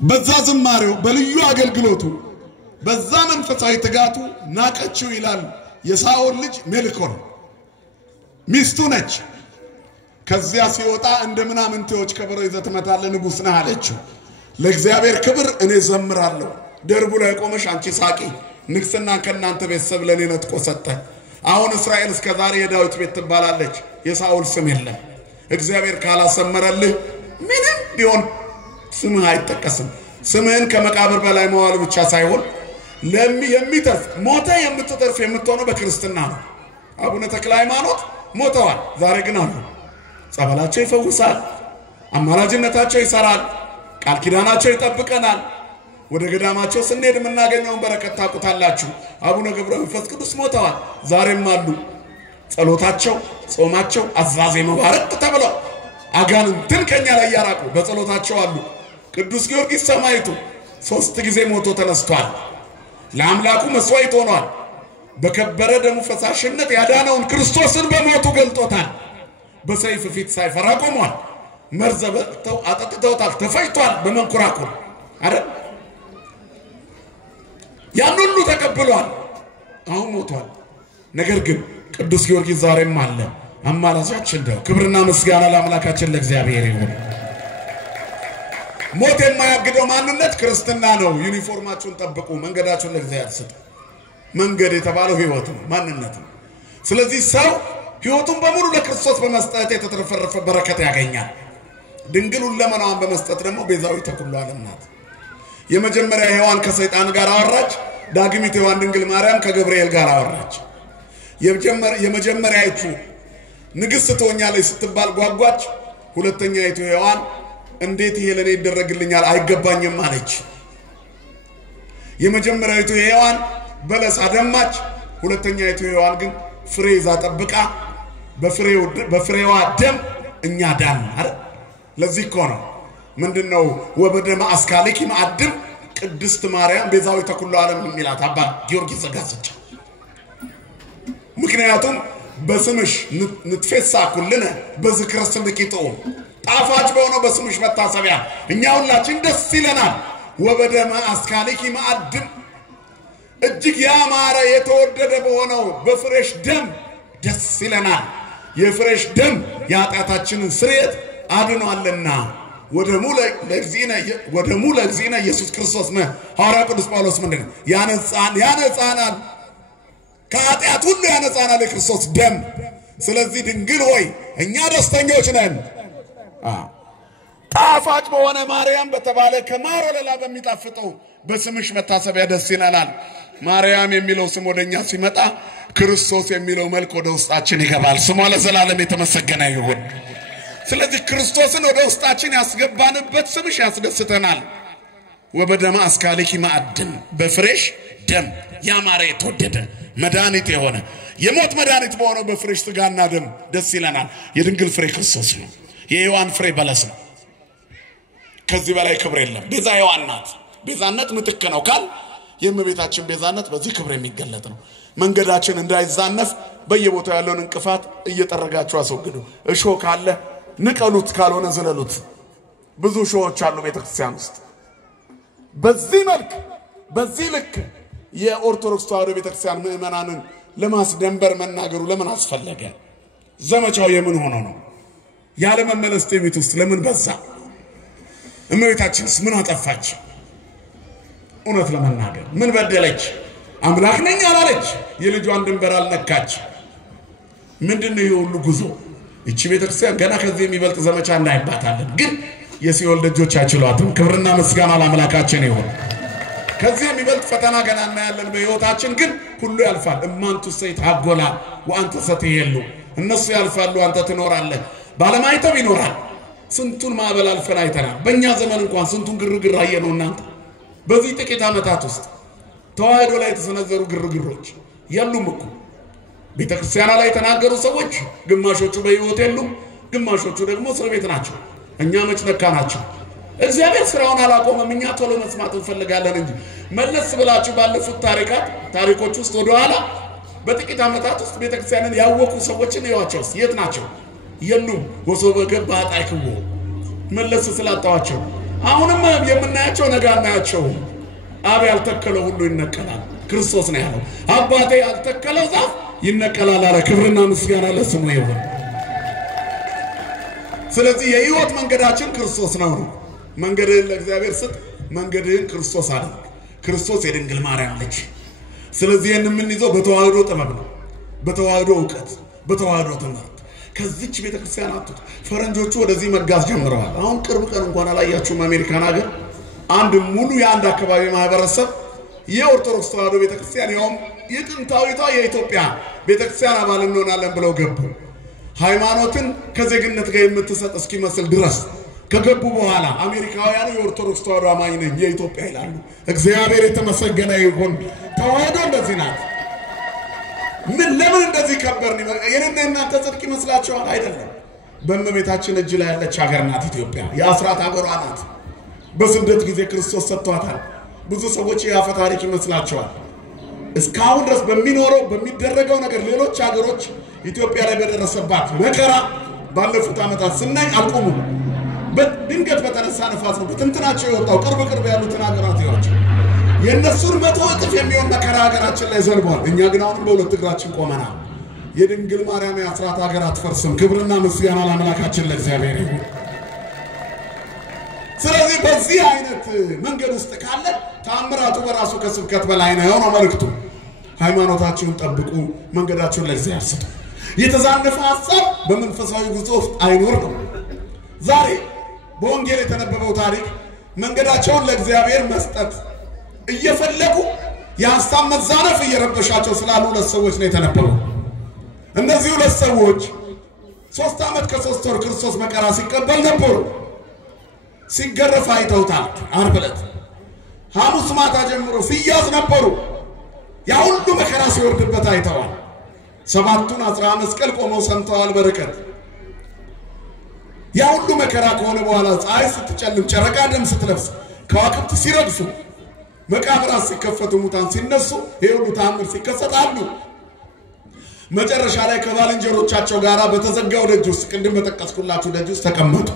በዛ ዝማሬው በልዩ አገልግሎቱ በዛ መንፈሳዊ ትጋቱ ናቀችው ይላል የሳኦል ልጅ ሜልኮል ሚስቱ ነች ከዚያ ሲወጣ እንደምናምንቴዎች ከበሮ ይዘህ ትመታለህ ንጉስ ነህ አለችው ለእግዚአብሔር ክብር እኔ ዘምራለሁ ደርቡ ላይ ቆመሽ አንቺ ሳቂ ንግስና ከናንተ ቤተሰብ ለኔ ነጥቆ ሰጠ አሁን እስራኤል እስከ ዛሬ የዳዊት ቤት ትባላለች የሳኦል ስም የለም እግዚአብሔር ካላሰመረልህ ምንም ቢሆን ስምህ አይጠቀስም ስምህን ከመቃብር በላይ መዋል ብቻ ሳይሆን የሚተርፍ ሞተ የምትተርፍ የምትሆነው በክርስትና ነው አቡነ ተክለ ሃይማኖት ሞተዋል ዛሬ ግን አሉ ጸበላቸው ይፈውሳል አማላጅነታቸው ይሰራል ቃል ኪዳናቸው ይጠብቀናል ወደ ገዳማቸው ስንሄድ የምናገኘውን በረከት ታቁታላችሁ አቡነ ገብረ መንፈስ ቅዱስ ሞተዋል ዛሬም አሉ ጸሎታቸው ጾማቸው አዛዜ መባረክ ተብሎ አጋንንትን ከኛ ላይ ያራቁ በጸሎታቸው አሉ ቅዱስ ጊዮርጊስ ሰማዕቱ 3 ጊዜ ሞቶ ተነስቷል ለአምላኩ መስዋዕት ሆኗል በከበረ ደሙ ፈሳሽነት ያዳነውን ክርስቶስን በሞቱ ገልጦታል በሰይፍ ፊት ሳይፈራ ቆሟል መርዘበተው አጠጥተውታል ተፈይቷል በመንኩራኩር አይደል ያን ሁሉ ተቀብሏል አሁን ሞቷል ነገር ግን ቅዱስ ጊዮርጊስ ዛሬም አለ አማላጃችን ነው ክብርና ምስጋና ለአምላካችን ለእግዚአብሔር ይሁን ሞት የማያግደው ማንነት ክርስትና ነው ዩኒፎርማችሁን ጠብቁ መንገዳችሁን ለእግዚአብሔር ስጡ መንገድ የተባለው ህይወት ነው ማንነት ነው ስለዚህ ሰው ህይወቱን በሙሉ ለክርስቶስ በመስጠት የተተረፈረፈ በረከት ያገኛል ድንግሉን ለመናዋን በመስጠት ደግሞ ቤዛዊተ ኩሉ ዓለም ናት የመጀመሪያ ሔዋን ከሰይጣን ጋር አወራች ዳግሚት ሔዋን ድንግል ማርያም ከገብርኤል ጋር አወራች የመጀመሪያይቱ ንግስት ትሆኛለች ስትባል ጓጓች ሁለተኛይቱ ሔዋን እንዴት ይሄ ለኔ ይደረግልኛል አይገባኝም አለች የመጀመሪያይቱ ሔዋን በለስ አደማች ሁለተኛይቱ ሔዋን ግን ፍሬ ይዛ ጠብቃ በፍሬዋ ደም እኛ ዳን አይደል ለዚህ እኮ ነው ምንድነው ወበደማ አስካሊኪ ማዕድም ቅድስት ማርያም ቤዛዊተ ኩሉ ዓለም የሚላት አባ ጊዮርጊስ ዘጋስጫ ምክንያቱም በስምሽ ንትፈሳ ኩልነ በዝክረ ስምኪ ጦም ጣፋጭ በሆነው በስምሽ መታሰቢያ እኛ ሁላችን ደስ ይለናል ወበደማ አስካሊኪ ማዕድም እጅግ ያማረ የተወደደ በሆነው በፍሬሽ ደም ደስ ይለናል የፍሬሽ ደም ያጣታችንን ስርየት አድኗልና ወደሙ ለእግዚእነ ኢየሱስ ክርስቶስ ሐዋርያ ቅዱስ ጳውሎስ ምንድነው ያነጻናል ከኃጢአት ሁሉ ያነጻናል የክርስቶስ ደም ስለዚህ ድንግል ሆይ እኛ ደስተኞች ነን ጣፋጭ በሆነ ማርያም በተባለ ከማር ወለላ በሚጣፍጠው በስምሽ መታሰቢያ ደስ ይለናል ማርያም የሚለው ስም ወደኛ ሲመጣ ክርስቶስ የሚለው መልክ ወደ ውስጣችን ይገባል ስሙ ለዘላለም የተመሰገነ ይሁን ስለዚህ ክርስቶስን ወደ ውስጣችን ያስገባንበት ስምሽ ያስደስተናል ወበደማ አስካሊኪ ማዕድን በፍሬሽ ደም ያማረ የተወደደ መድኃኒት የሆነ የሞት መድኃኒት በሆነው በፍሬሽ ስጋና ደም ደስ ይለናል የድንግል ፍሬ ክርስቶስ ነው የሔዋን ፍሬ በለስ ነው ከዚህ በላይ ክብር የለም ቤዛ ሔዋን ናት ቤዛነት ምትክ ነው ካል የእመቤታችን ቤዛነት በዚህ ክብር የሚገለጥ ነው መንገዳችን እንዳይዛነፍ በየቦታው ያለውን እንቅፋት እየጠረጋችሁ አስወግዱ እሾ ካለ ንቀሉት ካልሆነ ዘለሉት ብዙ ሾዎች አሉ ቤተክርስቲያን ውስጥ በዚህ መልክ በዚህ ልክ የኦርቶዶክስ ተዋሕዶ ቤተክርስቲያን ምእመናንን ለማስደንበር መናገሩ ለምን አስፈለገ ዘመቻው የምን ሆኖ ነው ያለ መመለስ ትዕቢት ውስጥ ለምን በዛ እመቤታችንስ ምን አጠፋች እውነት ለመናገር ምን በደለች አምላክ ነኝ አላለች የልጇን ድንበር አልነካች ምንድነው ይሁሉ ጉዞ እቺ ቤተክርስቲያን ገና ከዚህ የሚበልጥ ዘመቻ እንዳይባታለን ግን የሲኦል ደጆች አይችሏትም ክብርና ምስጋና ለአምላካችን ይሁን ከዚህ የሚበልጥ ፈተና ገና እናያለን በህይወታችን ግን ሁሉ ያልፋል እማንቱ ሰይት አጎላ ወአንተ ሰትየሉ እነሱ ያልፋሉ አንተ ትኖራለህ ባለማይተብ ይኖራል ስንቱን ማዕበል አልፈን አይተናል በእኛ ዘመን እንኳን ስንቱን ግርግር አየነው እናንተ በዚህ ጥቂት ዓመታት ውስጥ ተዋህዶ ላይ የተሰነዘሩ ግርግሮች የሉም እኮ ቤተክርስቲያና ላይ ተናገሩ ሰዎች ግማሾቹ በህይወት የሉም ግማሾቹ ደግሞ እስር ቤት ናቸው እኛ መች ነካናቸው እግዚአብሔር ስራውን አላቆመም እኛ ቶሎ መስማት እንፈልጋለን እንጂ መለስ ብላችሁ ባለፉት ታሪኮች ውስጥ ወደ ኋላ በጥቂት ዓመታት ውስጥ ቤተክርስቲያንን ያወቁ ሰዎችን ይዋቸው የት ናቸው የሉም ወሶበ ገባ አጣይክዎ መለስ ስላጣዋቸው አሁንም የምናያቸው ነጋናቸው አብ ያልተከለው ሁሉ ይነቀላል ክርስቶስ ነው ያለው አባቴ ያልተከለው ዛፍ ይነቀላል አለ ክብርና ምስጋና ለስሙ ይሁን ስለዚህ የህይወት መንገዳችን ክርስቶስ ነው መንገድህን ለእግዚአብሔር ስጥ መንገድህን ክርስቶስ አለ ክርስቶስ የድንግል ማርያም ልጅ ስለዚህ የምንይዘው በተዋህዶ ጥበብ ነው በተዋህዶ ዕውቀት በተዋህዶ ትምህርት ከዚች ቤተክርስቲያን አጥቶ ፈረንጆቹ ወደዚህ መጋዝ ጀምረዋል አሁን ቅርብ ቀን እንኳን አላያችሁም አሜሪካን ሀገር አንድ ሙሉ የአንድ አካባቢ ማህበረሰብ የኦርቶዶክስ ተዋህዶ ቤተክርስቲያን ያውም የጥንታዊቷ የኢትዮጵያ ቤተክርስቲያን አባል እንሆናለን ብለው ገቡ ሃይማኖትን ከዜግነት ጋር የምትሰጥ እስኪመስል ድረስ ከገቡ በኋላ አሜሪካውያኑ የኦርቶዶክስ ተዋህዶ አማኝ ነኝ የኢትዮጵያ ይላሉ እግዚአብሔር የተመሰገነ ይሁን ተዋህዶ እንደዚህ ናት ምን ለምን እንደዚህ ከበርን የነና እናንተ ጽድቅ ይመስላችኋል አይደለም በእመቤታችን እጅ ላይ ያለች ሀገር ናት ኢትዮጵያ የአስራት ሀገሯ ናት በስደት ጊዜ ክርስቶስ ሰጥቷታል ብዙ ሰዎች ያፈ ታሪክ ይመስላቸዋል እስካሁን ድረስ በሚኖረው በሚደረገው ነገር ሌሎች ሀገሮች ኢትዮጵያ ላይ በደረሰባት መከራ ባለፉት አመታት ስናይ አልቆሙ በድንገት በተነሳ ነፋስ ነው በትንትናቸው የወጣው ቅርብ ያሉትን ሀገራት ይወጭ የነሱን መቶ እጥፍ የሚሆን መከራ ሀገራችን ላይ ዘንቧል እኛ ግን አሁን በሁለት እግራችን ቆመናል የድንግል ማርያም የአስራት ሀገር አትፈርስም ክብርና ምስጋና ለአምላካችን ለእግዚአብሔር ይሁን ስለዚህ በዚህ አይነት መንገድ ውስጥ ካለ ታምራቱ በራሱ ከስብከት በላይ ነው ነው መልእክቱ ሃይማኖታችሁን ጠብቁ መንገዳችሁን ለእግዚአብሔር ስጡ የተዛነፈ ሐሳብ በመንፈሳዊ ጉዞ ውስጥ አይኖር ነው ዛሬ በወንጌል የተነበበው ታሪክ መንገዳቸውን ለእግዚአብሔር መስጠት እየፈለጉ የሐሳብ መዛነፍ እየረበሻቸው ስላሉ ሁለት ሰዎች ነው የተነበበው እነዚህ ሁለት ሰዎች 3 አመት ከ3 ወር ክርስቶስ መከራ ሲቀበል ነበሩ ሲገረፍ አይተውታል ዓርብ ዕለት ሐሙስ ማታ ጀምሮ ሲያዝ ነበሩ ያ ሁሉ መከራ ሲወርድበት አይተዋል ሰባቱን 10 መስቀል ቆመው ሰምተዋል በረከት ያ ሁሉ መከራ ከሆነ በኋላ ፀሐይ ስትጨልም ጨረቃ ደም ስትለብስ ከዋክብት ሲረግፉ መቃብራት ሲከፈቱ ሙታን ሲነሱ ይሁሉ ታምር ሲከሰታሉ መጨረሻ ላይ ከባልንጀሮቻቸው ጋራ በተዘጋው ደጅ ውስጥ ቅድም በተቀስኩላችሁ ደጅ ውስጥ ተቀመጡ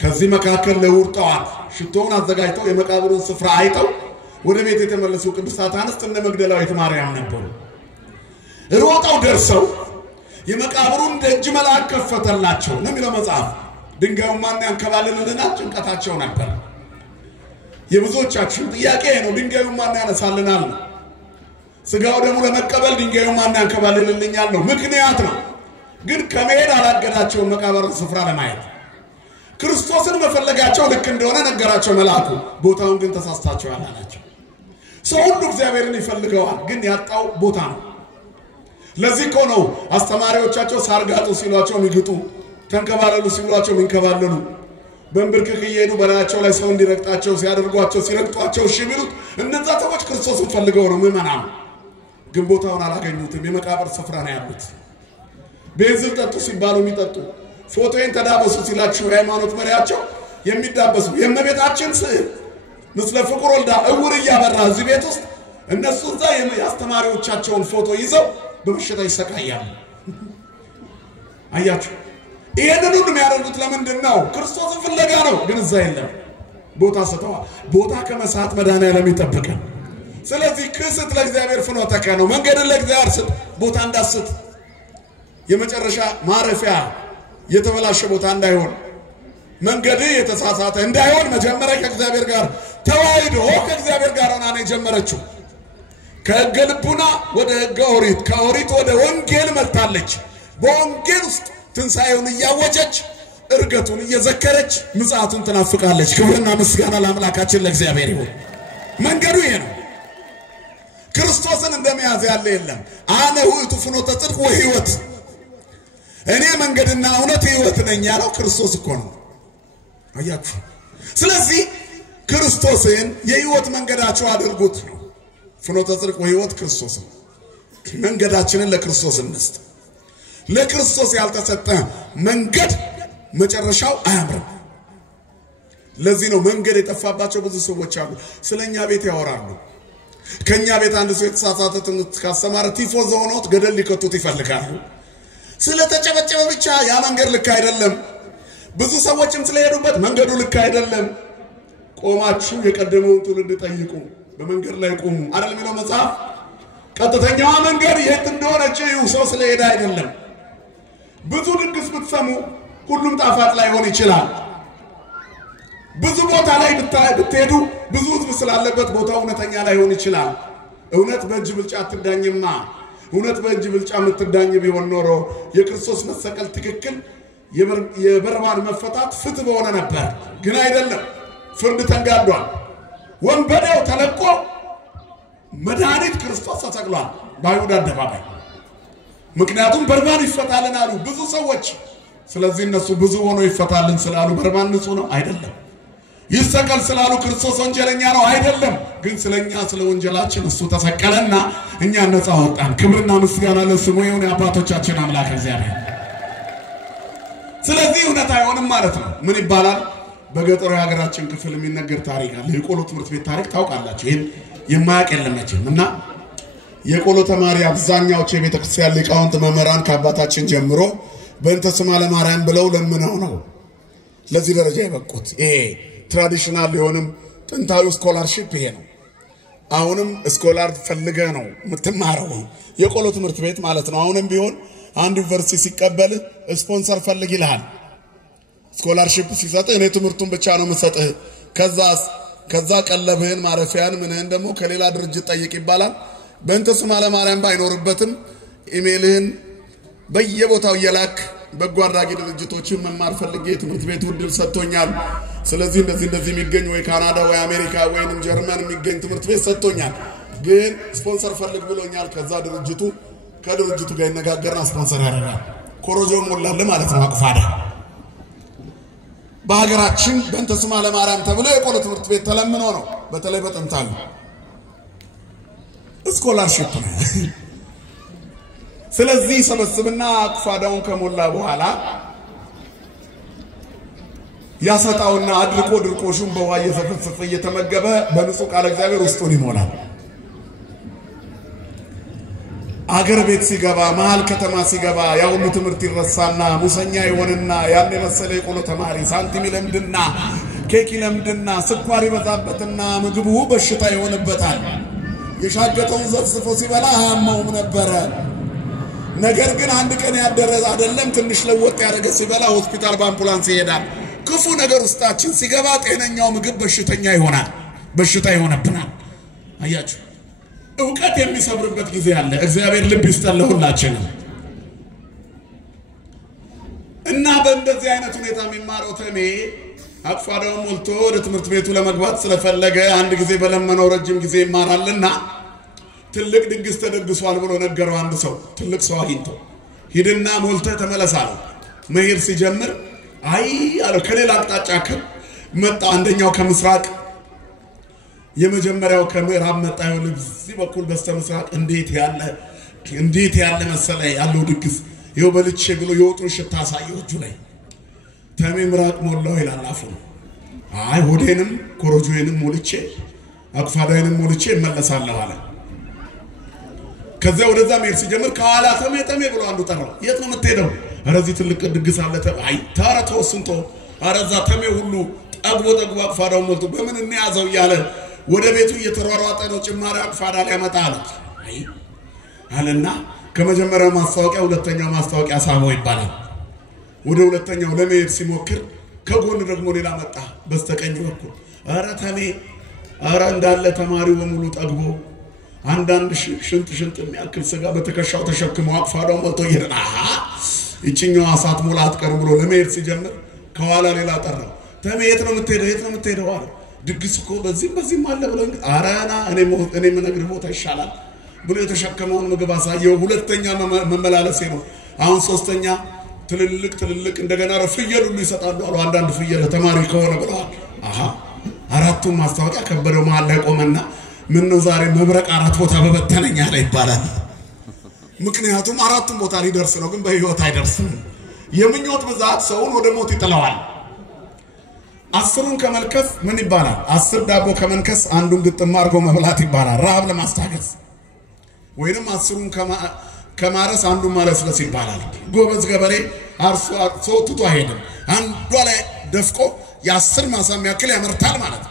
ከዚህ መካከል ለውርጣዋት ሽቶውን አዘጋጅተው የመቃብሩን ስፍራ አይተው ወደ ቤት የተመለሱ ቅዱሳት አንስት እነ መግደላዊት ማርያም ነበሩ ሮጣው ደርሰው የመቃብሩን ደጅ መልአክ ከፈተላቸው ነው የሚለው መጽሐፍ ድንጋዩን ማን ያንከባልልልና ጭንቀታቸው ነበር የብዙዎቻችን ጥያቄ ነው ድንጋዩን ማን ያነሳልናል ስጋው ደግሞ ለመቀበል ድንጋዩን ማን ያንከባልልልኛል ነው ምክንያት ነው ግን ከመሄድ አላገዳቸው መቃብሩን ስፍራ ለማየት ክርስቶስን መፈለጋቸው ልክ እንደሆነ ነገራቸው መልአኩ ቦታውን ግን ተሳስታቸዋል አላቸው ሰው ሁሉ እግዚአብሔርን ይፈልገዋል ግን ያጣው ቦታ ነው ለዚህ እኮ ነው አስተማሪዎቻቸው ሳርጋጡ ሲሏቸው የሚግጡ ተንከባለሉ ሲሏቸው ሚንከባለሉ በእንብርክክ እየሄዱ በላያቸው ላይ ሰው እንዲረግጣቸው ሲያደርጓቸው ሲረግጧቸው እሺ ቢሉት እነዛ ሰዎች ክርስቶስን ፈልገው ነው ምዕመናን ግን ቦታውን አላገኙትም የመቃብር ስፍራ ነው ያሉት ቤንዚን ጠጡ ሲባሉ የሚጠጡ ፎቶዬን ተዳበሱ ሲላችሁ የሃይማኖት መሪያቸው የሚዳበሱ የእመቤታችን ስዕል ምስለ ፍቁር ወልዳ እውር እያበራ እዚህ ቤት ውስጥ እነሱ እዛ የአስተማሪዎቻቸውን ፎቶ ይዘው በበሽታ ይሰቃያሉ አያችሁ ይሄንን ሁሉ የሚያደርጉት ለምንድን ነው ክርስቶስን ፍለጋ ነው ግን እዛ የለም ቦታ ሰጥተዋል ቦታ ከመሳት መድኃኒዓለም ይጠብቀን ስለዚህ ክርስት ለእግዚአብሔር ፍኖተከ ነው መንገድን ለእግዚአብሔር ስጥ ቦታ እንዳስት የመጨረሻ ማረፊያ የተበላሸ ቦታ እንዳይሆን መንገድ የተሳሳተ እንዳይሆን መጀመሪያ ከእግዚአብሔር ጋር ተዋህዶ ከእግዚአብሔር ጋር ሆና ነው የጀመረችው ከሕገ ልቡና ወደ ሕገ ኦሪት ከኦሪት ወደ ወንጌል መጣለች በወንጌል ውስጥ ትንሣኤውን እያወጀች እርገቱን እየዘከረች ምጽአቱን ትናፍቃለች ክብርና ምስጋና ለአምላካችን ለእግዚአብሔር ይሁን መንገዱ ይሄ ነው ክርስቶስን እንደሚያዝ ያለ የለም አነ ውእቱ ፍኖተ ጽድቅ ወሕይወት እኔ መንገድና እውነት ሕይወት ነኝ ያለው ክርስቶስ እኮ ነው አያችሁ ስለዚህ ክርስቶስን የሕይወት መንገዳቸው አድርጉት ነው ፍኖተ ጽድቅ ወሕይወት ክርስቶስ መንገዳችንን ለክርስቶስ እንስጥ ለክርስቶስ ያልተሰጠ መንገድ መጨረሻው አያምርም ለዚህ ነው መንገድ የጠፋባቸው ብዙ ሰዎች አሉ ስለኛ ቤት ያወራሉ ከኛ ቤት አንድ ሰው የተሳሳተ ትምህርት ካስተማረ ቲፎዞ ሆኖት ገደል ሊከቱት ይፈልጋሉ ስለተጨበጨበ ብቻ ያ መንገድ ልክ አይደለም ብዙ ሰዎችም ስለሄዱበት መንገዱ ልክ አይደለም ቆማችሁ የቀደመውን ትውልድ ጠይቁ በመንገድ ላይ ቆሙ አይደል የሚለው መጽሐፍ ቀጥተኛዋ መንገድ የት እንደሆነች ሰው ስለሄደ አይደለም ብዙ ድግስ ብትሰሙ ሁሉም ጣፋጭ ላይ ሆነ ይችላል ብዙ ቦታ ላይ ብትሄዱ ብዙ ህዝብ ስላለበት ቦታው እውነተኛ ላይ ሆነ ይችላል እውነት በእጅ ብልጫ አትዳኝማ እውነት በእጅ ብልጫ የምትዳኝ ቢሆን ኖሮ የክርስቶስ መሰቀል ትክክል የበርባን መፈታት ፍትህ በሆነ ነበር ግን አይደለም ፍርድ ተንጋዷል ወንበዴው ተለቆ መድኃኒት ክርስቶስ ተሰቅሏል በአይሁድ አደባባይ ምክንያቱም በርባን ይፈታልን አሉ ብዙ ሰዎች ስለዚህ እነሱ ብዙ ሆኖ ይፈታልን ስላሉ በርባን ንጹህ ነው አይደለም ይሰቀል ስላሉ ክርስቶስ ወንጀለኛ ነው አይደለም ግን ስለኛ ስለ ወንጀላችን እሱ ተሰቀለና እኛ ነፃ ወጣን ክብርና ምስጋና ለስሙ ይሁን የአባቶቻችን አምላክ እግዚአብሔር ስለዚህ እውነት አይሆንም ማለት ነው ምን ይባላል በገጠሩ የሀገራችን ክፍል የሚነገር ታሪክ አለ የቆሎ ትምህርት ቤት ታሪክ ታውቃላችሁ ይሄን የማያውቅ የለመችም እና የቆሎ ተማሪ አብዛኛው የቤተክርስቲያን ሊቃውንት መምህራን ከአባታችን ጀምሮ በእንተ ስማ ለማርያም ብለው ለምነው ነው ለዚህ ደረጃ የበቁት ይሄ ትራዲሽናል የሆነም ጥንታዊ ስኮላርሺፕ ይሄ ነው አሁንም ስኮላር ፈልገ ነው የምትማረው የቆሎ ትምህርት ቤት ማለት ነው አሁንም ቢሆን አንድ ዩኒቨርሲቲ ሲቀበል ስፖንሰር ፈልግ ይልሃል ስኮላርሺፕ ሲሰጥ እኔ ትምህርቱን ብቻ ነው መስጠህ ከዛ ቀለብህን ማረፊያን ምንህን ደግሞ ከሌላ ድርጅት ጠይቅ ይባላል በእንተ ስማ ለማርያም ባይኖርበትም ኢሜልህን በየቦታው የላክ በጎ አድራጊ ድርጅቶችን መማር ፈልጌ ትምህርት ቤት ውድል ሰጥቶኛል ስለዚህ እንደዚህ የሚገኝ ወይ ካናዳ ወይ አሜሪካ ወይንም ጀርመን የሚገኝ ትምህርት ቤት ሰጥቶኛል ግን ስፖንሰር ፈልግ ብሎኛል ከዛ ድርጅቱ ጋር ይነጋገርና ስፖንሰር ያደርጋል ኮሮጆ ሞላለ ማለት ነው አቅፋዳ በሀገራችን በእንተ ስማ ለማርያም ተብሎ የቆሎ ትምህርት ቤት ተለምኖ ነው በተለይ በጥንታዊ ስኮላርሺፕ ነው ስለዚህ ሰበስብና አቅፋዳውን ከሞላ በኋላ ያሰጣውና አድርቆ ድርቆሹን በውሃ እየፈሰሰ እየተመገበ በንጹህ ቃል እግዚአብሔር ውስጡን ይሞላል አገር ቤት ሲገባ መሃል ከተማ ሲገባ ያው ትምህርት ይረሳና ሙሰኛ ይሆንና ያን የመሰለ የቆሎ ተማሪ ሳንቲም ይለምድና ኬክ ይለምድና ስኳር ይበዛበትና ምግቡ በሽታ ይሆንበታል የሻገተውን ዘፍስፎ ሲበላ አያመውም ነበር ነገር ግን አንድ ቀን ያደረ አይደለም ትንሽ ለወጥ ያደረገ ሲበላ ሆስፒታል በአምቡላንስ ይሄዳል ክፉ ነገር ውስጣችን ሲገባ ጤነኛው ምግብ በሽተኛ ይሆናል በሽታ ይሆነብናል አያችሁ ዕውቀት የሚሰብርበት ጊዜ አለ እግዚአብሔር ልብ ይስጠን ለሁላችንም እና በእንደዚህ አይነት ሁኔታ የሚማረው ተሜ አቅፋዳው ሞልቶ ወደ ትምህርት ቤቱ ለመግባት ስለፈለገ አንድ ጊዜ በለመነው ረጅም ጊዜ ይማራልና ትልቅ ድግስ ተደግሷል ብሎ ነገረው አንድ ሰው ትልቅ ሰው አግኝቶ ሂድና ሞልተ ተመለሳለ መሄድ ሲጀምር አይ አለ ከሌላ አቅጣጫ መጣ አንደኛው ከምስራቅ የመጀመሪያው ከምዕራብ መጣ ይሁን እዚህ በኩል በስተምስራቅ እንዴት ያለ መሰለ ያለው ድግስ ይው በልቼ ብሎ የወጡን ሽታ ሳየው እጁ ላይ ተሜ ምራቅ ሞላው ይላል አፉ አይ ሆዴንም ኮሮጆዬንም ሞልቼ አቅፋዳዬንም ሞልቼ እመለሳለሁ አለ ከዛ ወደዛ መሄድ ሲጀምር ከኋላ ተሜ ብሎ አንዱ ጠራው የት ነው የምትሄደው አረዚህ ትልቅ ድግስ አለ አይ ታረተው ስንቶ አረዛ ተሜ ሁሉ ጠግቦ አቅፋዳው ሞልቶ በምን እንያዘው ያለ ወደ ቤቱ እየተሯሯጠ ነው ጭማሪ አቅፋዳ ሊያመጣ አሉት አይ አለና ከመጀመሪያው ማስታወቂያ ሁለተኛው ማስታወቂያ ሳበው ይባላል ወደ ሁለተኛው ለመሄድ ሲሞክር ከጎን ደግሞ ሌላ መጣ በስተቀኝ በኩል አረ ተሜ አረ እንዳለ ተማሪው በሙሉ ጠግቦ አንዳንድ ሽንት የሚያክል ስጋ በተከሻው ተሸክሞ አቅፋዳው ሞልቶ ይሄዳል እቺኛው አሳት ሙላት ቀር ብሎ ለመሄድ ሲጀምር ከኋላ ሌላ ጠራው ተሜ የት ነው የምትሄደው አለ ድግስ እኮ በዚህም አለ ብሎ አራና እኔ ምነግር ቦታ ይሻላል ብሎ የተሸከመውን ምግብ አሳየው ሁለተኛ መመላለስ ነው አሁን ሶስተኛ ትልልቅ እንደገና ፍየል ሁሉ ይሰጣሉ አሉ አንዳንድ ፍየል ተማሪ ከሆነ ብለዋል አራቱም ማስታወቂያ ከበደው መሃል ላይ ቆመና ምን ነው ዛሬ መብረቅ አራት ቦታ በበተነኛ ላይ ይባላል ምክንያቱም አራቱም ቦታ ሊደርስ ነው ግን በህይወት አይደርስም የምኞት ብዛት ሰውን ወደ ሞት ይጥለዋል አስሩን ከመልከስ ምን ይባላል 10 ዳቦ ከመንከስ አንዱን ግጥም አርጎ መብላት ይባላል ረሃብ ለማስታገስ ወይንም 10ን ከማረስ አንዱን ማለስለስ ይባላል ጎበዝ ገበሬ አርሶ ትቶ አይሄድም አንዷ ላይ ደፍቆ የ10 ማሳም ያክል ያመርታል ማለት ነው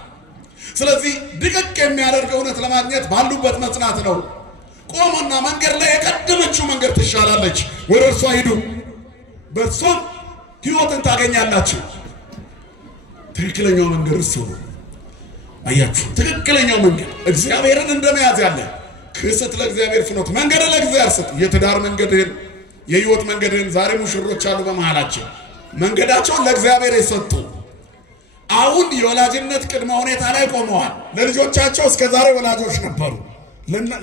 ስለዚህ ድቅቅ የሚያደርገው እውነት ለማግኘት ባሉበት መጽናት ነው ቆሞና መንገድ ላይ የቀደመችው መንገድ ትሻላለች ወደ እርሷ ሂዱ በእርሷ ሕይወትን ታገኛላችሁ ትክክለኛው መንገድ እርሱ ነው አያችሁ ትክክለኛው መንገድ እግዚአብሔርን እንደመያዝ ያለ ክስት ለእግዚአብሔር ፍኖት መንገድ ለእግዚአብሔር ስጥ የትዳር መንገድህን የሕይወት መንገድህን ዛሬ ሙሽሮች አሉ በመሃላችን መንገዳቸውን ለእግዚአብሔር የሰጡ አሁን የወላጅነት ቅድመ ሁኔታ ላይ ቆመዋል ለልጆቻቸው እስከ ዛሬ ወላጆች ነበሩ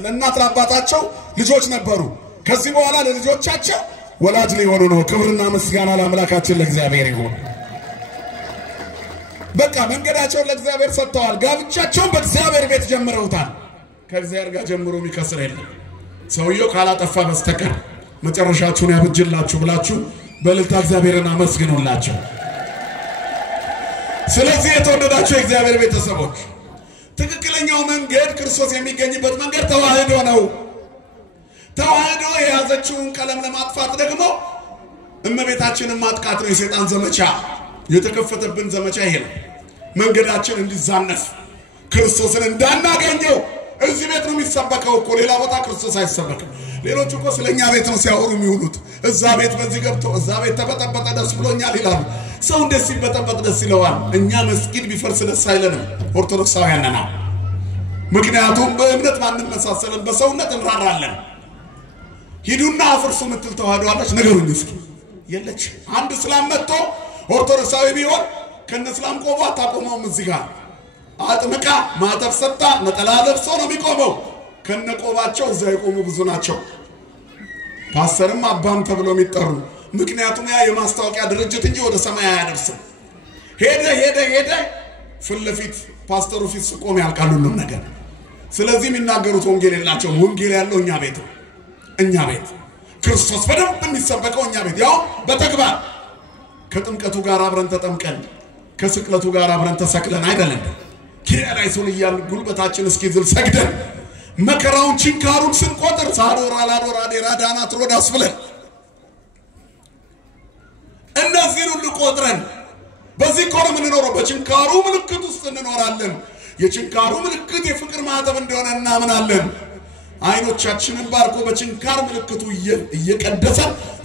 ለእናት ለአባታቸው ልጆች ነበሩ ከዚህ በኋላ ለልጆቻቸው ወላጅ ሊሆኑ ነው ክብርና ምስጋና ለአምላካችን ለእግዚአብሔር ይሁን በቃ መንገዳቸውን ለእግዚአብሔር ሰጥተዋል ጋብቻቸውን በእግዚአብሔር ቤት ጀምረውታል ከእግዚአብሔር ጋር ጀምሮ የሚከስር የለም ሰውየው ካላጠፋ በስተቀር መጨረሻችሁን ያብጅላችሁ ብላችሁ በእልልታ እግዚአብሔርን አመስግኑላችሁ ስለዚህ የተወደዳችሁ የእግዚአብሔር ቤተሰቦች ትክክለኛው መንገድ ክርስቶስ የሚገኝበት መንገድ ተዋህዶ ነው ተዋህዶ የያዘችውን ቀለም ለማጥፋት ደግሞ እመቤታችንን ማጥቃት ነው የሰይጣን ዘመቻ የተከፈተብን ዘመቻ ይሄ ነው መንገዳችን እንዲዛነፍ ክርስቶስን እንዳናገኘው እዚህ ቤት ነው የሚሰበከው እኮ ሌላ ቦታ ክርስቶስ አይሰበክም ሌሎች እኮ ስለኛ ቤት ነው ሲያወሩ የሚውሉት እዛ ቤት በዚህ ገብቶ እዛ ቤት ተበጠበጠ ደስ ብሎኛል ይላሉ ሰው እንደስ ሲበጠበጥ ደስ ይለዋል እኛ መስጊድ ቢፈርስ ደስ አይለንም ኦርቶዶክሳውያን ነን ምክንያቱም በእምነት ማንንም መሳሰለን በሰውነት እንራራለን ሂዱና አፍርሱ ምትል ተዋህዶአለች ነገሩን እስኪ የለች አንድ እስላም መጥቶ ኦርቶዶክሳዊ ቢሆን ከነ እስላም ቆባ ታቆመው እዚህ ጋር አጥምቃ ማተብ ሰጣ ነጠላ ለብሶ ነው የሚቆመው ከነ ቆባቸው እዛ የቆሙ ብዙ ናቸው ፓስተርም አባም ተብሎ የሚጠሩ ምክንያቱም ያ የማስታወቂያ ድርጅት እንጂ ወደ ሰማይ አያደርስም ሄደ ፍልፊት ፓስተሩ ፊት ቆም ያልቃሉ ሁሉም ነገር ስለዚህ የሚናገሩት ወንጌል የላቸው ወንጌል ያለው እኛ ቤት ክርስቶስ በደንብ የሚሰበከው እኛ ቤት ያው በተግባር ከጥምቀቱ ጋር አብረን ተጠምቀን ከስቅለቱ ጋር አብረን ተሰቅለን አይደለም ኪራይሶን ይያል ጉልበታችን እስኪዝል ሰግደን መከራውን ችንካሩን ስንቆጥር ሳዶራ ላዶራ ዴራዳና ትሮዳስ ብለን እነዚህን ሁሉ ቆጥረን በዚህ ኮረም እንኖረው በችንካሩ ምልክት ውስጥ እንኖራለን የችንካሩ ምልክት የፍቅር ማህተብ እንደሆነ እናምናለን አይኖቻችንን ባርኮ በችንካር ምልክቱ እየቀደሰ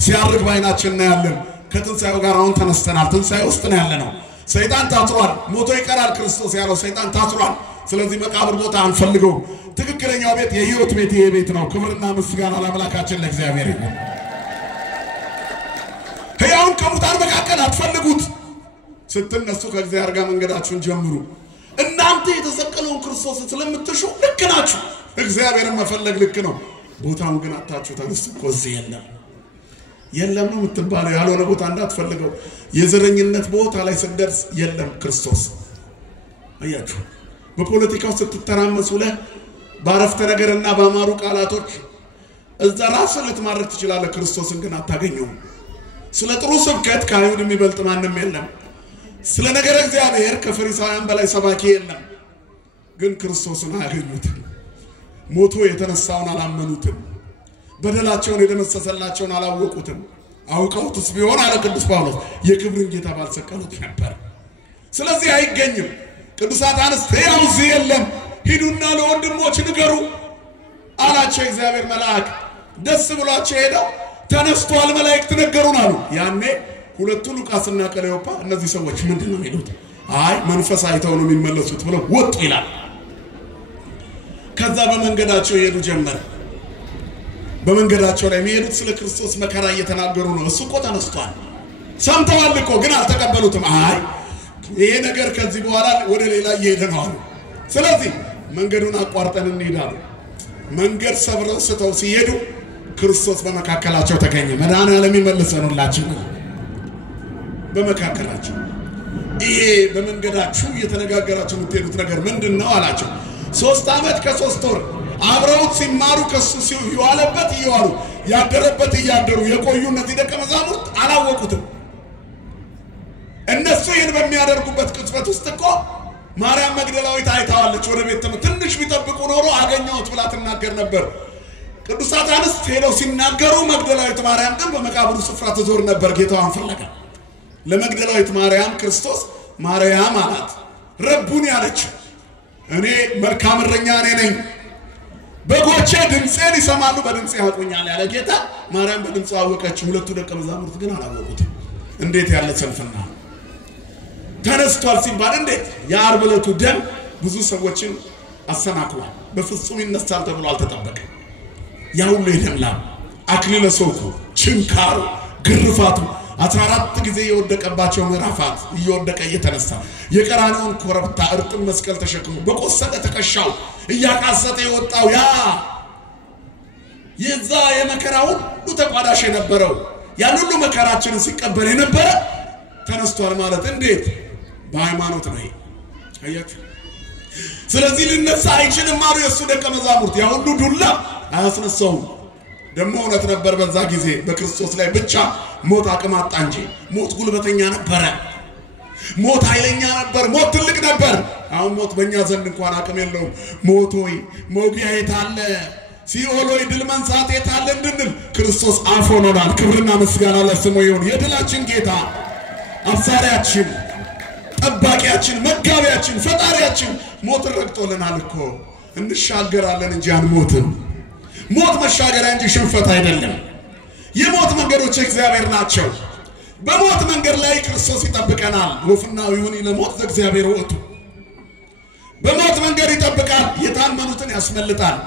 ሲያርግ ባይናችን እናያለን ከትንሳኤው ጋር አሁን ተነስተናል ትንሳኤ ውስጥ ነው ያለነው ሰይጣን ታስሯል ሞቶ ይቀራል ክርስቶስ ያለው ሰይጣን ታስሯል ስለዚህ መቃብር ቦታ አንፈልገው ትክክለኛው ቤት የሕይወት ቤት የቤት ነው ክብርና ምስጋና ለአምላካችን ለእግዚአብሔር ይሁን ሕያውን ከሙታን መካከል አትፈልጉት ስትነሱ ከእግዚአብሔር ጋር መንገዳችሁን ጀምሩ እናንተ የተሰቀለውን ክርስቶስን ስለምትሹ ልክ ናችሁ እግዚአብሔርን መፈለግ ልክ ነው ቦታውን ግን አጣችሁ ተነሱ ቆዚህ የለም ነው የምትባለው ያልሆነ ቦታ እንዳትፈልገው የዘረኝነት ቦታ ላይ ስንደርስ የለም ክርስቶስ አያችሁ በፖለቲካው ስትተራመሱ ባረፍተ ነገርና በአማሩ ቃላቶች እዛ ራስን ልትማርክ ትችላለህ ክርስቶስን ግን አታገኘው ስለ ጥሩ ስብከት ከአይሁድ የሚበልጥ ማንም የለም ስለ ነገር እግዚአብሔር ከፈሪሳውያን በላይ ሰባኪ የለም ግን ክርስቶስን አያገኙትም ሞቶ የተነሳውን አላመኑትም በደላቸውን የደመሰሰላቸውን አላወቁትም አውቀውትስ ቢሆን አለ ቅዱስ ጳውሎስ የክብርን ጌታ ባልሰቀሉት ነበር ስለዚህ አይገኝም ቅዱሳት አንስት ያው እዚህ የለም ሂዱና ለወንድሞች ንገሩ አላቸው እግዚአብሔር መልአክ ደስ ብሏቸው ሄደው ተነስቷል መላእክት ነገሩን አሉ ያኔ ሁለቱ ሉቃስና ቀለዮጳ እነዚህ ሰዎች ምንድነው የሚሉት አይ መንፈስ አይተው ነው የሚመለሱት ብለው ወጡ ይላል ከዛ በመንገዳቸው ይሄዱ ጀመረ በመንገዳቸው ላይ የሚሄዱት ስለ ክርስቶስ መከራ እየተናገሩ ነው እሱ እኮ ተነስቷል ሰምተዋል እኮ ግን አልተቀበሉትም አይ ይሄ ነገር ከዚህ በኋላ ወደ ሌላ እየሄደ ነው አሉ ስለዚህ መንገዱን አቋርጠን እንሄዳለን መንገድ ሰብረው ስተው ሲሄዱ ክርስቶስ በመካከላቸው ተገኘ መድኃኔዓለም ይመልሰኑላችሁ በመካከላቸው ይሄ በመንገዳችሁ እየተነጋገራችሁ የምትሄዱት ነገር ምንድነው አላቸው 3 አመት ከ3 ወር አብረውት ሲማሩ ከሱ ይዋለበት ይዋሉ ያደረበት ያደሩ የቆዩ እነዚህ ደቀ መዛሙርት አላወቁትም እነሱ ይሄን በሚያደርጉበት ቅጽበት ውስጥ እኮ ማርያም መግደላዊት አይታዋለች ወደ ቤት ትንሽ ቢጠብቁ ኖሮ አገኘውት ብላ ተናገር ነበር ቅዱሳት አንስት ሄደው ሲናገሩ መግደላዊት ማርያም ግን በመቃብሩ ስፍራ ተዞር ነበር ጌታዋን ፍለጋ። ለመግደላዊት ማርያም ክርስቶስ ማርያም አላት። ረቡኒ አለችው። እኔ መልካም እረኛ ነኝ፣ በጎቼ ድምጼን ይሰማሉ፣ በድምጼ ያውቁኛል ያለ ጌታ ማርያም በድምጹ አወቀችው። ሁለቱ ደቀ መዛሙርት ግን አላወቁትም። እንዴት ያለ ሰልፍና! ተነስቷል ሲባል እንዴት! የዓርብ ዕለቱ ደም ብዙ ሰዎችን አሰናክሏል። በፍጹም ይነሳል ተብሎ አልተጠበቀም። ያ ሁሉ የደም ላብ፣ አክሊለ ሦኩ፣ ችንካሩ፣ ግርፋቱ 14 ጊዜ የወደቀባቸው ምዕራፋት እየወደቀ እየተነሳ የቀራንዮውን ኮረብታ እርጥብ መስቀል ተሸክሞ በቆሰለ ትከሻው እያቃሰተ የወጣው ያ የዛ የመከራ ሁሉ ተቋዳሽ የነበረው ያን ሁሉ መከራችንን ሲቀበል የነበረ ተነስቷል ማለት እንዴት! በሃይማኖት ነው። አያችሁ። ስለዚህ ሊነሳ አይችልም አሉ የሱ ደቀ መዛሙርት። ያ ሁሉ ዱላ አያስነሳውም። ደሞ እውነት ነበር በዛ ጊዜ በክርስቶስ ላይ ብቻ ሞት አቅም አጣ እንጂ ሞት ጉልበተኛ ነበር። ሞት ኃይለኛ ነበር። ሞት ትልቅ ነበር። አሁን ሞት በእኛ ዘንድ እንኳን አቅም የለውም። ሞት ሆይ መውጊያ የታለ? ሲኦል ሆይ ድል መንሳት የታለ እንድንል ክርስቶስ አፍ ሆኖናል። ክብርና ምስጋና ለስሙ ይሁን። የድላችን ጌታ አብሳሪያችን፣ ጠባቂያችን፣ መጋቢያችን፣ ፈጣሪያችን ሞት ረግጦልናል እኮ። እንሻገራለን እንጂ አንሞትም። ሞት መሻገሪያ እንጂ ሽንፈት አይደለም። የሞት መንገዶች እግዚአብሔር ናቸው። በሞት መንገድ ላይ ክርስቶስ ይጠብቀናል። ወፍናዊውን ለሞት እግዚአብሔር ወጡ በሞት መንገድ ይጠብቃል። የታመኑትን ያስመልጣል።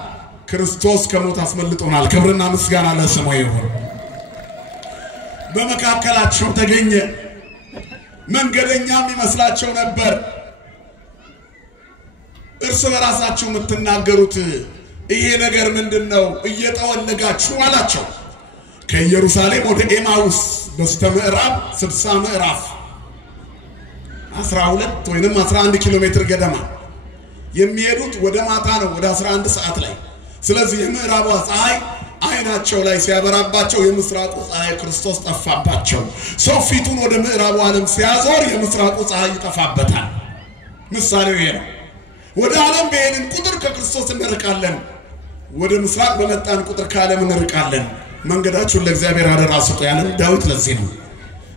ክርስቶስ ከሞት አስመልጦናል። ክብርና ምስጋና ለስሙ ይሁን። በመካከላቸው ተገኘ። መንገደኛም ይመስላቸው ነበር። እርስ በራሳቸው የምትናገሩት ይሄ ነገር ምንድነው? እየተወለጋችሁ አላቸው። ከኢየሩሳሌም ወደ ኤማውስ በስተምዕራብ 60 ምዕራፍ 12 ወይንም 11 ኪሎ ሜትር ገደማ የሚሄዱት ወደ ማታ ነው፣ ወደ 11 ሰዓት ላይ። ስለዚህ የምዕራቧ ፀሐይ አይናቸው ላይ ሲያበራባቸው የምስራቁ ፀሐይ ክርስቶስ ጠፋባቸው። ሰው ፊቱን ወደ ምዕራቡ ዓለም ሲያዞር የምስራቁ ፀሐይ ይጠፋበታል። ምሳሌው ይሄ ነው። ወደ ዓለም በሄድን ቁጥር ከክርስቶስ እንርቃለን። ወደ ምስራቅ በመጣን ቁጥር ከዓለም እንርቃለን። መንገዳችሁን ለእግዚአብሔር አደራ ስጡ ያለን ዳዊት ለዚህ ነው።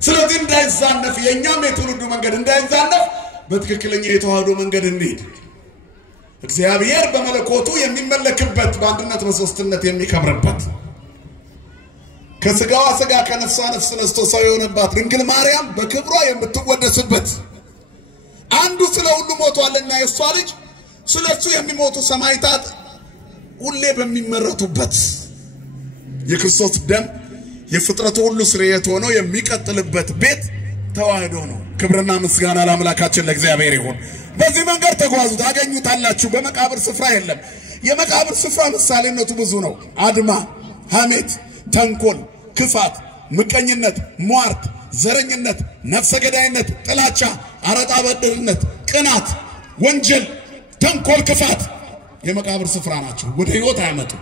ስለዚህ እንዳይዛነፍ የኛም የትውልዱ መንገድ እንዳይዛነፍ በትክክለኛ የተዋህዶ መንገድ እንሂድ። እግዚአብሔር በመለኮቱ የሚመለክበት በአንድነት በሶስትነት የሚከብርበት ከስጋዋ ስጋ ከነፍሷ ነፍስ ነስቶ ሰው የሆነባት ድንግል ማርያም በክብሯ የምትወደስበት አንዱ ስለ ሁሉ ሞቷልና የሷ ልጅ ስለሱ የሚሞቱ ሰማዕታት ሁሌ በሚመረቱበት የክርስቶስ ደም የፍጥረቱ ሁሉ ስርየት ሆኖ የሚቀጥልበት ቤት ተዋህዶ ነው። ክብርና ምስጋና ለአምላካችን ለእግዚአብሔር ይሁን። በዚህ መንገድ ተጓዙ ታገኙታላችሁ። በመቃብር ስፍራ የለም። የመቃብር ስፍራ ምሳሌነቱ ብዙ ነው። አድማ፣ ሐሜት፣ ተንኮል፣ ክፋት፣ ምቀኝነት፣ ሟርት፣ ዘረኝነት፣ ነፍሰ ገዳይነት፣ ጥላቻ፣ አረጣ በደልነት፣ ቅናት፣ ወንጀል፣ ተንኮል፣ ክፋት የመቃብር ስፍራ ናቸው። ወደ ህይወት አያመጡ።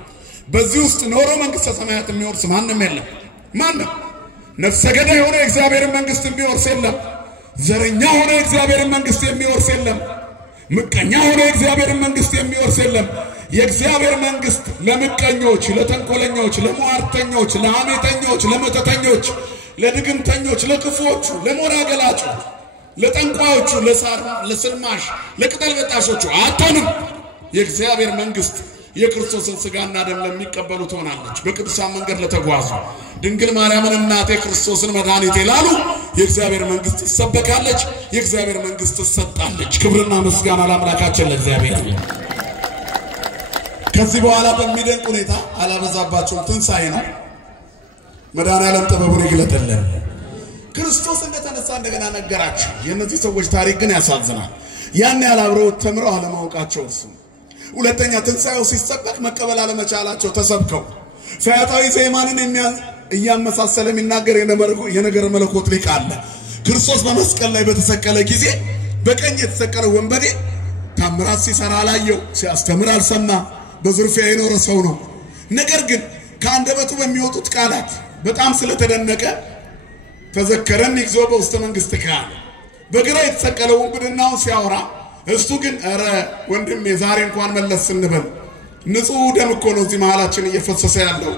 በዚህ ውስጥ ኖሮ መንግስተ ሰማያት የሚወርስ ማንም የለም። ማንም ነፍሰ ገዳይ ሆኖ የእግዚአብሔር መንግስት የሚወርስ የለም። ዘረኛ ሆኖ የእግዚአብሔር መንግስት የሚወርስ የለም። ምቀኛ ሆኖ የእግዚአብሔር መንግስት የሚወርስ የለም። የእግዚአብሔር መንግስት ለምቀኞች፣ ለተንኮለኞች፣ ለሟርተኞች፣ ለሐሜተኞች፣ ለመተተኞች፣ ለድግምተኞች፣ ለክፉዎቹ፣ ለሞራ ገላጮች፣ ለጠንቋዮቹ፣ ለስልማሽ፣ ለቅጠል በጣሾቹ አትሆንም። የእግዚአብሔር መንግስት የክርስቶስን ስጋና ደም ለሚቀበሉ ትሆናለች። በቅዱሳን መንገድ ለተጓዙ ድንግል ማርያምን እናቴ ክርስቶስን መድኃኒቴ ላሉ የእግዚአብሔር መንግስት ትሰበካለች። የእግዚአብሔር መንግስት ትሰጣለች። ክብርና ምስጋና ለአምላካችን ለእግዚአብሔር። ከዚህ በኋላ በሚደንቅ ሁኔታ አላበዛባቸውም። ትንሣኤ ነው። መድኃኔዓለም ጥበቡን ይግለጥልን። ክርስቶስ እንደተነሳ እንደገና ነገራቸው። የእነዚህ ሰዎች ታሪክ ግን ያሳዝናል። ያን ያላብረው ተምረው አለማወቃቸው እሱ ሁለተኛ ትንሣኤው ሲሰበክ መቀበል አለመቻላቸው ተሰብከው ፈያታዊ ዜማንን እያመሳሰለ የሚናገር የነገረ መለኮት ሊቅ አለ። ክርስቶስ በመስቀል ላይ በተሰቀለ ጊዜ በቀኝ የተሰቀለ ወንበዴ ታምራት ሲሰራ አላየው፣ ሲያስተምር አልሰማ፣ በዝርፊያ የኖረ ሰው ነው። ነገር ግን ከአንደበቱ በሚወጡት ቃላት በጣም ስለተደነቀ ተዘከረን ይግዞ በውስተ መንግሥትከ በግራ የተሰቀለው ወንበዴናው ሲያወራ እሱ ግን አረ ወንድሜ ዛሬ እንኳን መለስ እንበል ንጹህ ደም እኮ ነው እዚህ መሃላችን እየፈሰሰ ያለው።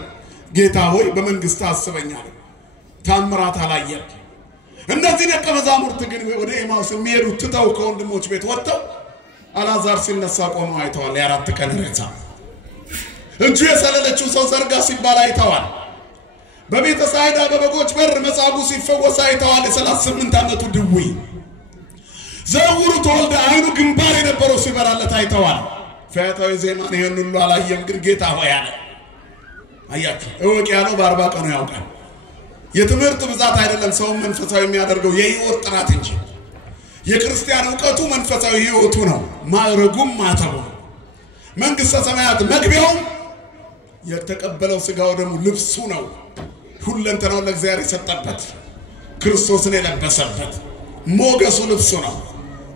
ጌታ ሆይ በመንግስት አስበኛል። ታምራት አላየም። እነዚህ ደቀ መዛሙርት ግን ወደ ኤማውስ የሚሄዱት ትተው ከወንድሞች ቤት ወጥተው አልዓዛር ሲነሳ ቆመው አይተዋል። የአራት ቀን ሬሳ እጁ የሰለለችው ሰው ዘርጋ ሲባል አይተዋል። በቤተ ሳይዳ በበጎች በር መጻጉዕ ሲፈወስ አይተዋል። የ38 ዓመቱ ድውይ ዘውሩ ተወልደ አይኑ ግንባር የነበረው ሲበራለት አይተዋል። ፈያታዊ ዜማን ይሄን ሁሉ አላየም። ግን ጌታ ሆይ አለ። አያችሁ እወቅ ያለው በ40 ቀኑ ያውቃል። የትምህርት ብዛት አይደለም ሰው መንፈሳዊ የሚያደርገው የህይወት ጥራት እንጂ። የክርስቲያን ዕውቀቱ መንፈሳዊ ህይወቱ ነው። ማዕረጉም ማተቡ መንግስተ ሰማያት መግቢያው የተቀበለው ስጋው ደግሞ ልብሱ ነው። ሁለንተናው ለእግዚአብሔር የሰጠበት ክርስቶስን የለበሰበት ሞገሱ ልብሱ ነው።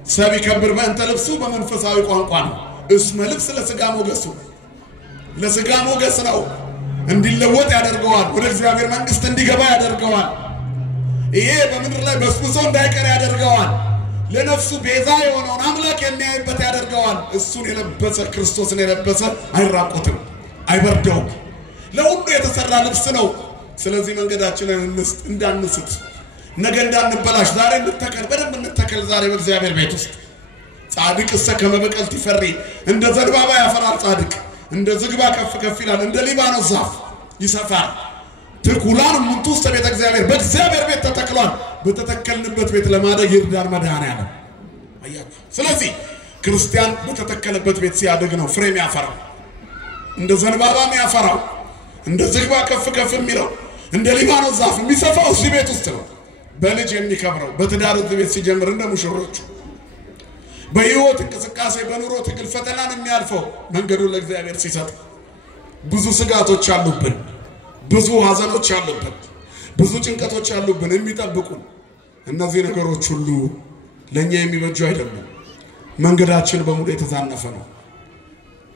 ሰው ይከብር በእንተ ልብሱ በመንፈሳዊ ቋንቋ ነው። እስመ ልብስ ለስጋ ሞገሱ ለስጋ ሞገስ ነው። እንዲለወጥ ያደርገዋል። ወደ እግዚአብሔር መንግስት እንዲገባ ያደርገዋል። ይሄ በምድር ላይ በስብሶ እንዳይቀር ያደርገዋል። ለነፍሱ ቤዛ የሆነውን አምላክ የሚያይበት ያደርገዋል። እሱን የለበሰ ክርስቶስን የለበሰ አይራቆትም፣ አይበርደውም። ለሁሉ የተሰራ ልብስ ነው። ስለዚህ መንገዳችንን እንዳንስት፣ ነገ እንዳንበላሽ ዛሬ እንተከል፣ በደንብ እንተከል ዛሬ በእግዚአብሔር ቤት ውስጥ። ጻድቅ እሰ ከመበቀል ትፈሪ እንደ ዘንባባ ያፈራል። ጻድቅ እንደ ዝግባ ከፍ ከፍ ይላል፣ እንደ ሊባኖስ ዛፍ ይሰፋል። ትኩላን ሙንቱ ውስጥ ቤተ እግዚአብሔር በእግዚአብሔር ቤት ተተክሏል። በተተከልንበት ቤት ለማደግ ይርዳን መድኃኔዓለም። አያችሁ። ስለዚህ ክርስቲያን በተተከለበት ቤት ሲያደግ ነው ፍሬ የሚያፈራው። እንደ ዘንባባ የሚያፈራው፣ እንደ ዝግባ ከፍ ከፍ የሚለው፣ እንደ ሊባኖስ ዛፍ የሚሰፋው እዚህ ቤት ውስጥ ነው። በልጅ የሚከብረው በትዳር ቤት ሲጀምር እንደ ሙሽሮች በህይወት እንቅስቃሴ በኑሮ ትግል ፈተናን የሚያልፈው መንገዱን ለእግዚአብሔር ሲሰጥ። ብዙ ስጋቶች አሉብን፣ ብዙ ሐዘኖች አሉብን፣ ብዙ ጭንቀቶች አሉብን የሚጠብቁን። እነዚህ ነገሮች ሁሉ ለኛ የሚበጁ አይደሉም። መንገዳችን በሙሉ የተዛነፈ ነው።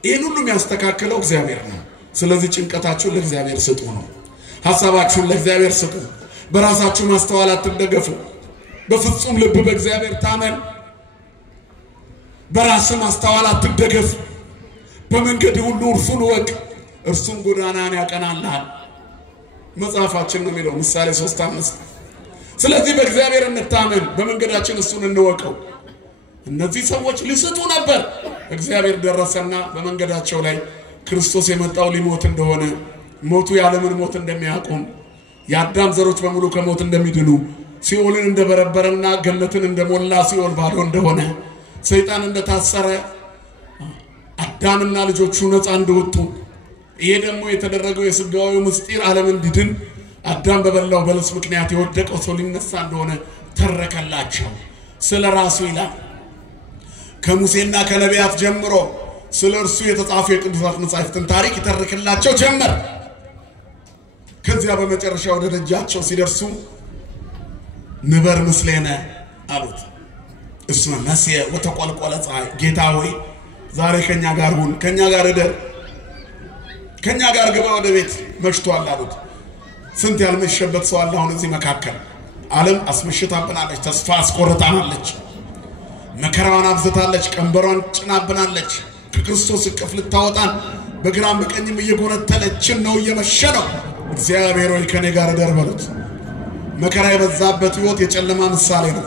ይሄን ሁሉ የሚያስተካክለው እግዚአብሔር ነው። ስለዚህ ጭንቀታችሁን ለእግዚአብሔር ስጡ ነው። ሐሳባችሁን ለእግዚአብሔር ስጡ። በራሳችሁ ማስተዋል አትደገፉ። በፍጹም ልብ በእግዚአብሔር ታመን። በራስ ማስተዋል አትደገፍ። በመንገድ ሁሉ እርሱን ወቅ፣ እርሱም ጎዳናን ያቀናልሃል። መጽሐፋችን ነው የሚለው ምሳሌ 3:5። ስለዚህ በእግዚአብሔር እንታመን፣ በመንገዳችን እሱን እንወቀው። እነዚህ ሰዎች ሊስቱ ነበር። እግዚአብሔር ደረሰና በመንገዳቸው ላይ ክርስቶስ የመጣው ሊሞት እንደሆነ፣ ሞቱ ያለምን ሞት እንደሚያቆም፣ የአዳም ዘሮች በሙሉ ከሞት እንደሚድኑ፣ ሲኦልን እንደበረበረና ገነትን እንደሞላ ሲኦል ባዶ እንደሆነ፣ ሰይጣን እንደታሰረ አዳምና ልጆቹ ነፃ እንደወጡ፣ ይሄ ደግሞ የተደረገው የስጋዊ ምስጢር ዓለም እንዲድን አዳም በበላው በለስ ምክንያት የወደቀው ሰው ሊነሳ እንደሆነ ተረከላቸው። ስለራሱ ይላል ከሙሴና ከነቢያት ጀምሮ ስለ እርሱ የተጻፉ የቅዱሳት መጻሕፍትን ታሪክ ይተርክላቸው ጀመር። ከዚያ በመጨረሻ ወደ ደጃቸው ሲደርሱ ንበር ምስሌነ አሉት። እስመ ነስየ ወተቆልቆለ ፀሐይ፣ ጌታ ሆይ ዛሬ ከኛ ጋር ሁን፣ ከኛ ጋር እደር፣ ከኛ ጋር ግባ ወደ ቤት፣ መሽቷል አሉት። ስንት ያልመሸበት ሰው አለ አሁን እዚህ መካከል። ዓለም አስመሽታብናለች፣ ተስፋ አስቆርጣናለች፣ መከራዋን አብዝታለች፣ ቀንበሯን ጭናብናለች። ከክርስቶስ እቅፍ ልታወጣን በግራም በቀኝም እየጎነተለችን ነው፣ እየመሸ ነው። እግዚአብሔር ሆይ ከኔ ጋር እደር በሉት። መከራ የበዛበት ሕይወት የጨለማ ምሳሌ ነው።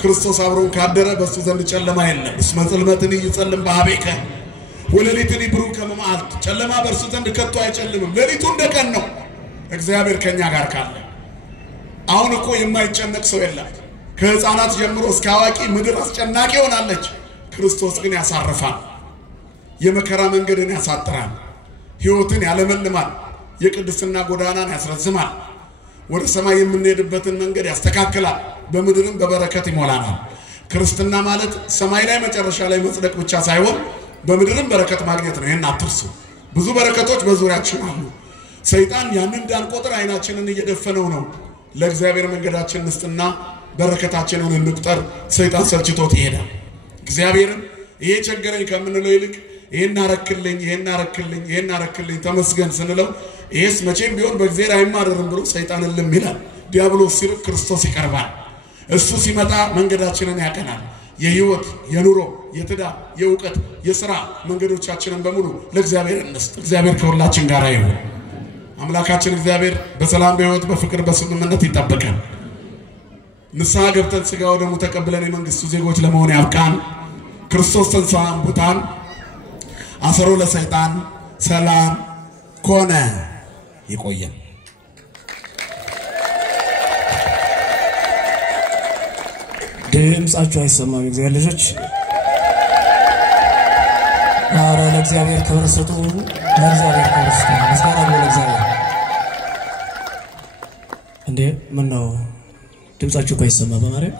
ክርስቶስ አብሮን ካደረ በሱ ዘንድ ጨለማ የለም። እስመ ጽልመትን ይጸልም በኀቤከ ወሌሊትን ብሩህ ከመ መዓልት፣ ጨለማ በእርሱ ዘንድ ከቶ አይጨልምም፣ ሌሊቱ እንደ ቀን ነው። እግዚአብሔር ከኛ ጋር ካለ አሁን እኮ የማይጨነቅ ሰው የለም። ከሕፃናት ጀምሮ እስከ አዋቂ ምድር አስጨናቂ ሆናለች። ክርስቶስ ግን ያሳርፋል፣ የመከራ መንገድን ያሳጥራል፣ ሕይወትን ያለመልማል፣ የቅድስና ጎዳናን ያስረዝማል፣ ወደ ሰማይ የምንሄድበትን መንገድ ያስተካክላል፣ በምድርም በበረከት ይሞላናል። ክርስትና ማለት ሰማይ ላይ መጨረሻ ላይ መጽደቅ ብቻ ሳይሆን በምድርም በረከት ማግኘት ነው። ይሄን አትርሱ። ብዙ በረከቶች በዙሪያችን አሉ። ሰይጣን ያንን እንዳንቆጥር አይናችንን እየደፈነው ነው። ለእግዚአብሔር መንገዳችንን እንስጥና በረከታችንን እንቁጠር። ሰይጣን ሰልችቶት ይሄዳል። እግዚአብሔርን ይሄ ቸገረኝ ከምንለው ይልቅ ይሄን አረክልኝ፣ ይሄን አረክልኝ፣ ይሄን አረክልኝ ተመስገን ስንለው ይሄስ መቼም ቢሆን በእግዚአብሔር አይማረርም ብሎ ሰይጣን ልም ይላል። ዲያብሎስ ሲርቅ ክርስቶስ ይቀርባል። እሱ ሲመጣ መንገዳችንን ያቀናል። የህይወት የኑሮ የትዳር የእውቀት የሥራ መንገዶቻችንን በሙሉ ለእግዚአብሔር እንስጥ። እግዚአብሔር ከሁላችን ጋር ይሁን። አምላካችን እግዚአብሔር በሰላም በህይወት በፍቅር በስምምነት ይጠብቀን። ንስሐ ገብተን ሥጋው ደሙ ተቀብለን የመንግስቱ ዜጎች ለመሆን ያብቃን። ክርስቶስ ተንሥአ እሙታን አሰሮ ለሰይጣን ሰላም ኮነ። ይቆየን። ድምጻችሁ አይሰማም። እግዚአብሔር ልጆች አረ ለእግዚአብሔር ክብር ስጡ። ለእግዚአብሔር ክብር ስጡ። ምስጋና ለእግዚአብሔር። እንዴ ምን ነው ድምጻችሁ አይሰማም? በማርያም